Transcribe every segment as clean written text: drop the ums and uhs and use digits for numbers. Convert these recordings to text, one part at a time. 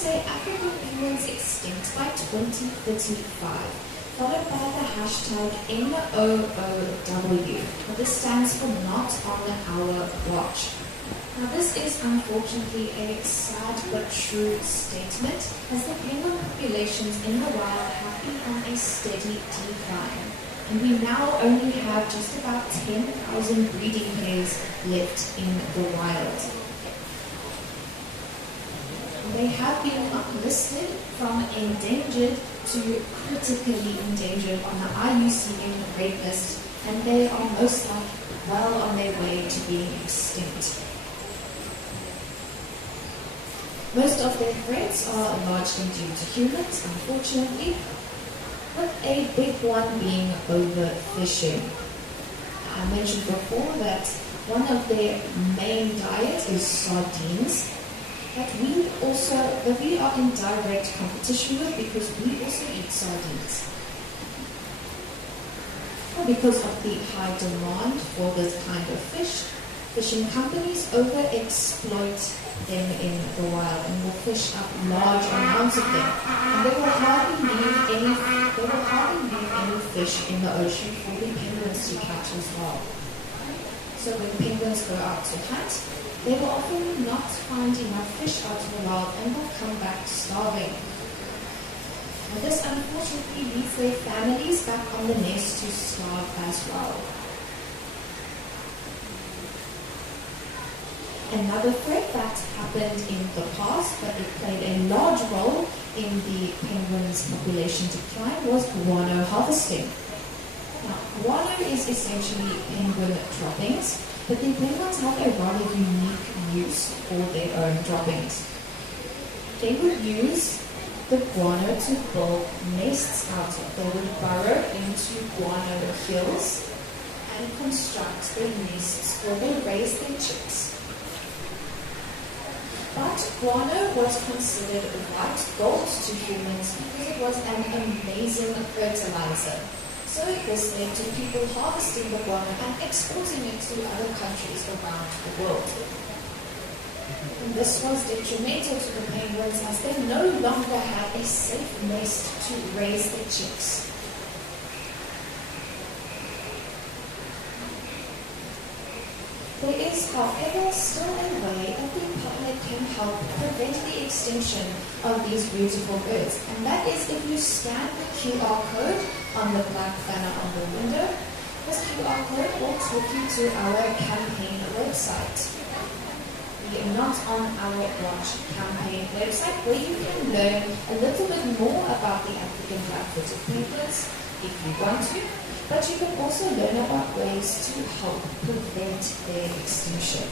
say African penguins extinct by 2035, followed by the hashtag NOOW. This stands for Not on Our Watch. Now this is unfortunately a sad but true statement, as the penguin populations in the wild have been on a steady decline. And we now only have just about 10,000 breeding pairs left in the wild. They have been listed from endangered to critically endangered on the IUCN Red List, and they are most likely well on their way to being extinct. Most of their threats are largely due to humans, unfortunately, with a big one being overfishing. I mentioned before that one of their main diets is sardines, but we are in direct competition with, because we also eat sardines. Because of the high demand for this kind of fish, fishing companies overexploit them in the wild and will fish up large amounts of them. And they will hardly leave any fish in the ocean for the penguins to catch as well. So when penguins go out to hunt, they will often not find enough fish out in the wild and will come back starving. And this unfortunately leaves their families back on the nest to starve as well. Another threat that happened in the past, but it played a large role in the penguins' population decline, was guano harvesting. Now, guano is essentially penguin droppings, but the penguins have a rather unique use for their own droppings. They would use the guano to build nests out of. They would burrow into guano hills and construct their nests where they raise their chicks. But guano was considered white gold to humans because it was an amazing fertilizer. So this led to people harvesting the guano and exporting it to other countries around the world. And this was detrimental to the penguins, as they no longer had a safe nest to raise their chicks. There is, however, still a way that the public can help prevent the extinction of these beautiful birds, and that is if you scan the QR code on the black banner on the window. This QR code will take you to our campaign website, the Not on Our Watch campaign website, where you can learn a little bit more about the African black-footed penguins if you want to. But you can also learn about ways to help prevent their extinction.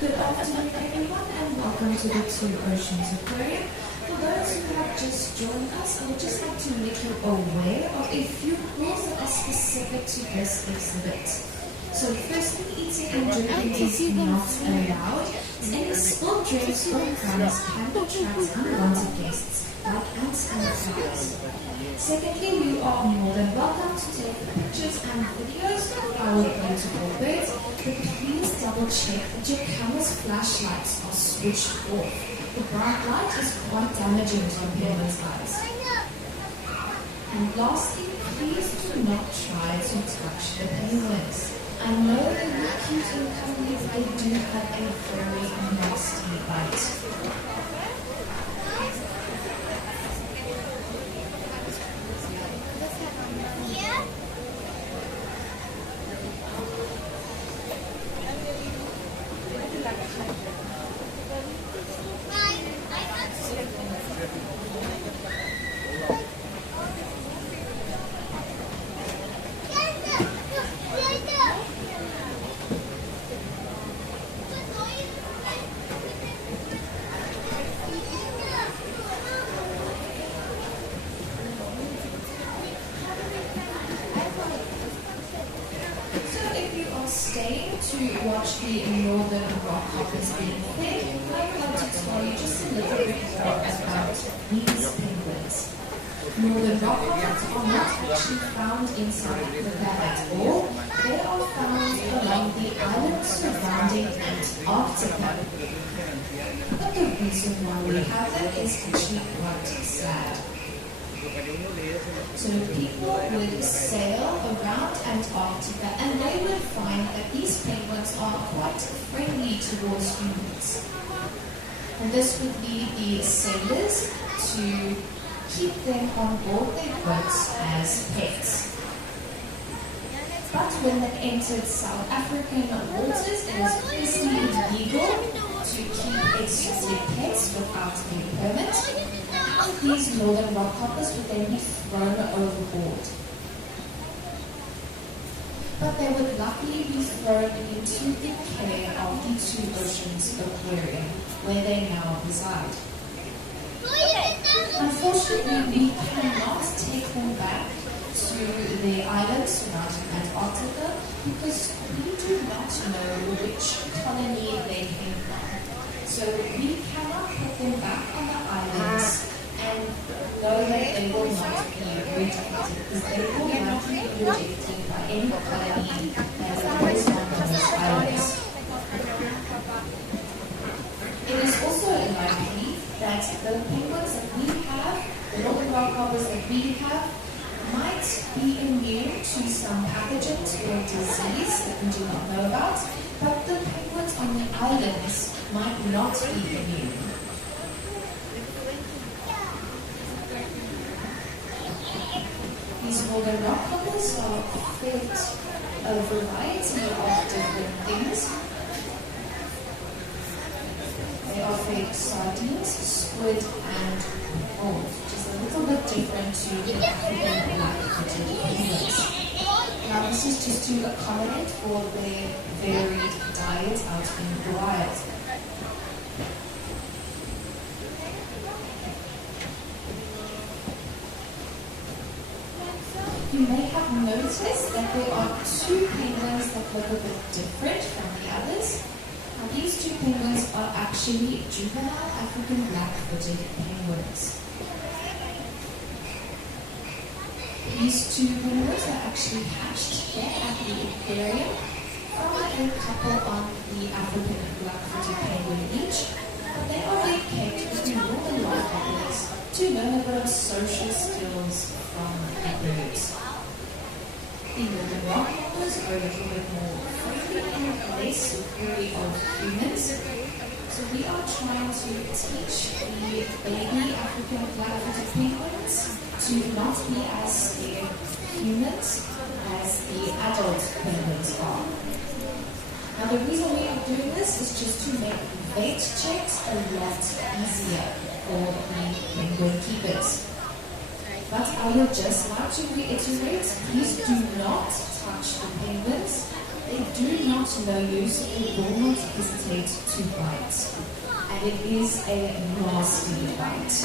Good afternoon, everyone, and welcome to the Two Oceans Aquarium. For those who have just joined us, I would just like to make you aware of a few rules that are specific to this exhibit. So firstly, eating and drinking is not allowed. Any spilled drinks or crumbs can attract unwanted guests, like ants and flies. Secondly, you are more than welcome to take pictures and videos of our beautiful birds, but please double check that your camera's flashlights are switched off. The bright light is quite damaging to penguins' eyes. And lastly, please do not try to touch the penguins. I know they look cute and cuddly, but they do have a very nasty bite. staying to watch the northern rockhoppers being fed, I would like to tell you just a little bit more about these penguins. Northern rockhoppers are not actually found in South Africa at all. They are found along the islands surrounding Antarctica. But the reason why we have them is actually quite sad. So people would sail around Antarctica and they would find that these penguins are quite friendly towards humans. And this would lead the sailors to keep them on board their boats as pets. But when they entered South African waters, it was previously illegal to keep exotic pets without a permit. These northern rockhoppers would then be thrown overboard. But they would luckily be thrown into the care of the Two Oceans Aquarium, where they now reside. Unfortunately, we cannot take them back to the islands surrounding Antarctica because we do not know which colony they came from. So we cannot put them back on the islands and know that they will not be rejected because they will not be rejected by any colony that is on those islands. It is also likely that the penguins that we have, the northern rockhoppers that we have, might be immune to some pathogens or disease that we do not know about, but the penguins on the islands might not be immune. These northern rockhoppers are fed a variety of different things. They are fed sardines, squid, and prawns, which is a little bit different to the African black-footed penguins. Now, this is just to accommodate for their varied diet out in the wild. You may have noticed that there are two penguins that look a bit different from the others. Now, these two penguins are actually juvenile African black-footed penguins. These two penguins are actually hatched there at the aquarium from a couple on the African black-footed penguin each. But they are then kept with the northern rockhoppers to learn a bit of social skills from the birds. The northern rockhoppers are a little bit more friendly and less wary of humans. So we are trying to teach the baby African black-footed penguins to not be as scared of humans as the adult penguins are. Now the reason we are doing this is just to make vet checks a lot easier for the penguin keepers. But I would just like to reiterate, please do not touch the penguins. They do not know you, so they will not hesitate to bite. And it is a nasty bite.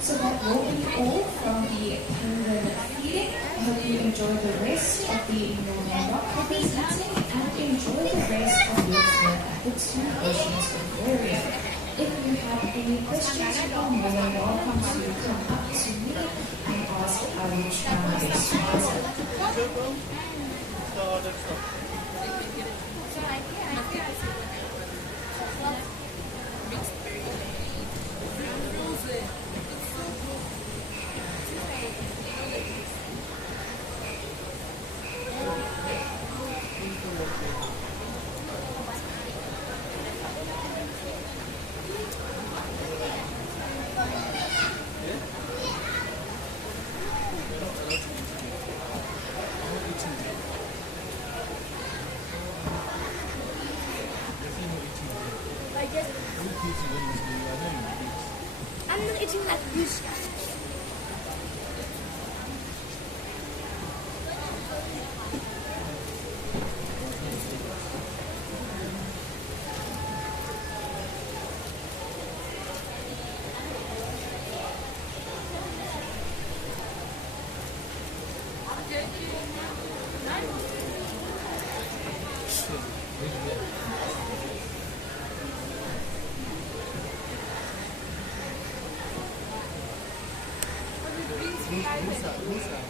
So that will be all from the penguin feeding. I hope you enjoy the rest of the northern rockhoppers eating and enjoy the rest of your tour at the Two Oceans Aquarium. If you have any questions, you are more than welcome to come up to me and ask. I will try my best to answer. I'm not eating like this. Lisa.